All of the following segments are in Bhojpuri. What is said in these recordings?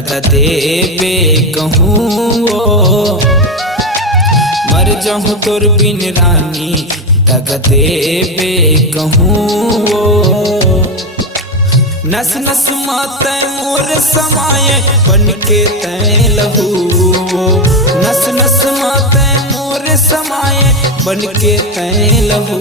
दगा देबे कहूँ मर जाऊँ तोर बिन रानी दगा देबे कहूँ नस नस माते मोर समाये बन के तै लहू नस नस माते मोर समाये बन के तै लहू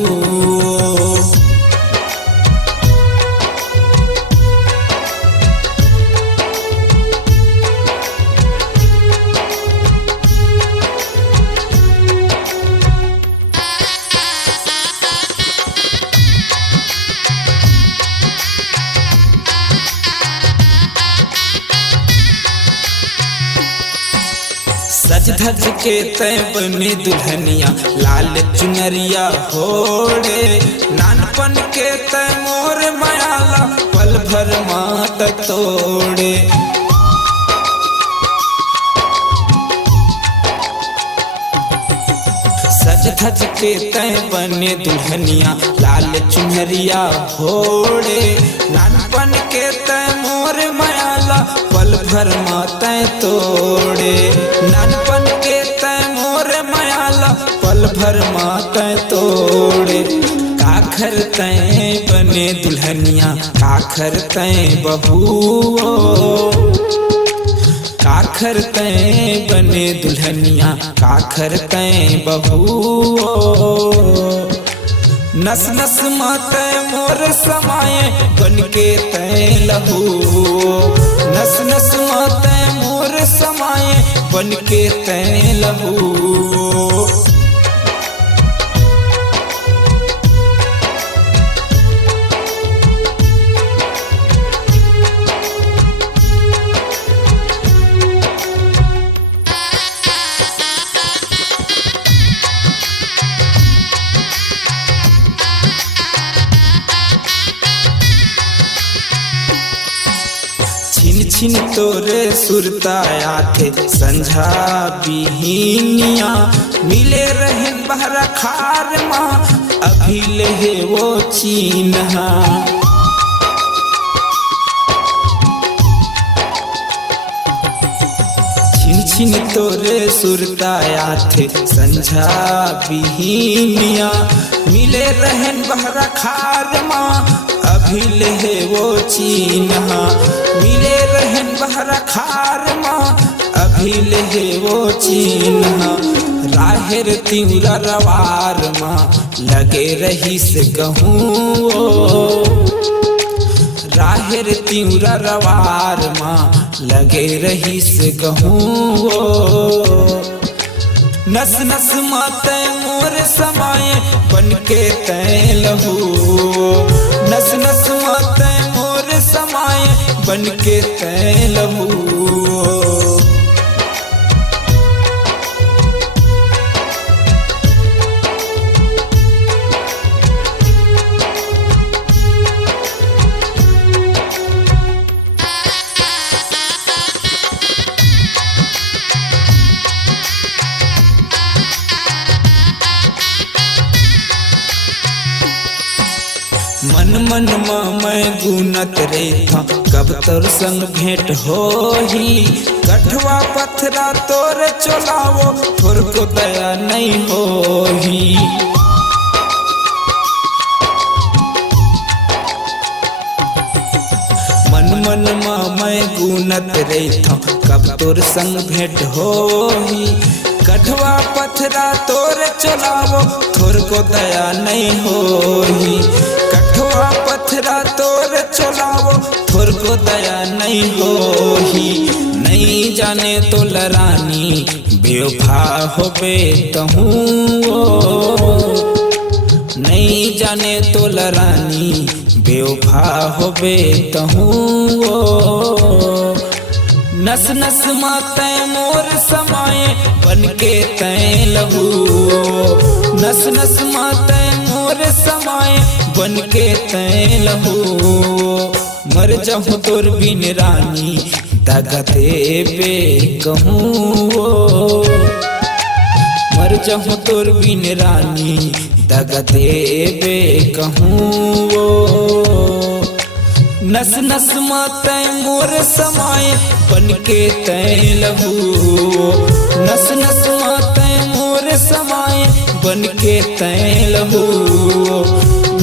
सज धज के तय बने दुल्हनिया लाल चुनरिया होड़े नानपन के तय मोर मायाला पल भर मात तोड़े सज धज के तय बने दुल्हनिया लाल चुनरिया होड़े नानपन के तय मोर मायाला पल भर माते तोड़े नानपन के तय मोर मायाला पल भर माते तोड़े काखर तय बने दुल्हनिया काखर तय बहू काखर तय बने दुल्हनिया काखर तय बहू नस नस माते मोर समाये बन के तय लहू नस नस माते मोर समाये बन के तय लहू छिन छिन तोरे सुरताया थे संझा बिहिनिया मिले रहे बहरा खार माँ अभी ले वो चीन्हा छिन छिन तोरे सुरताया थे संझा बिहिनिया मिले रहे बहरा खार माँ अभी ले वो चीन्हा मिले रहन बहरा खार माँ अभी ले वो चिन्हा राहेर तिउरा रवार माँ लगे रही से कहूँ राहेर तिउरा रवार माँ लगे रही से कहूँ नस नस माते मोर समाये बन के तय लहू नस नस माते मोर समाये बन के तय लहू मन मन मैं गुनत रे था कब तोर संग भेंट होही कठवा पथरा तोर चलावो थोर को दया नहीं होही मन मन मैं गुनत रे था कब तोर संग भेंट होही कठवा पथरा तोर चलावो थोर को दया नहीं होही कठवा पथरा तोर चलावो थोर को दया नहीं होही नहीं जाने तो लरानी बेवफा होबे तहूँ नहीं जाने तो लरानी बेवफा होबे तहूँ नस नस माते मोर समाये बन के तय लहू नस नस माते मोर समाये बन के तय लहू मर जाऊँ तोर बिन रानी दगा देबे कहूँ मर जाऊँ तोर बिन रानी दगा देबे कहूँ नस नस माते मोर समाए बन के तय लहू, नस नस माते मोर समाए बन के तय लहू,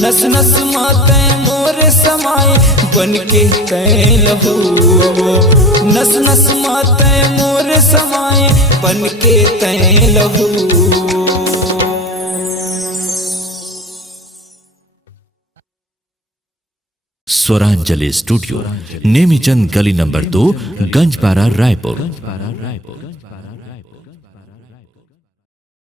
नस नस माते मोर समाए बन के तय लहू, नस नस माते मोर समाए बन के तय लहू। स्वरांजलि स्टूडियो, नेमीचंद गली नंबर 2, गंजपारा, रायपुर।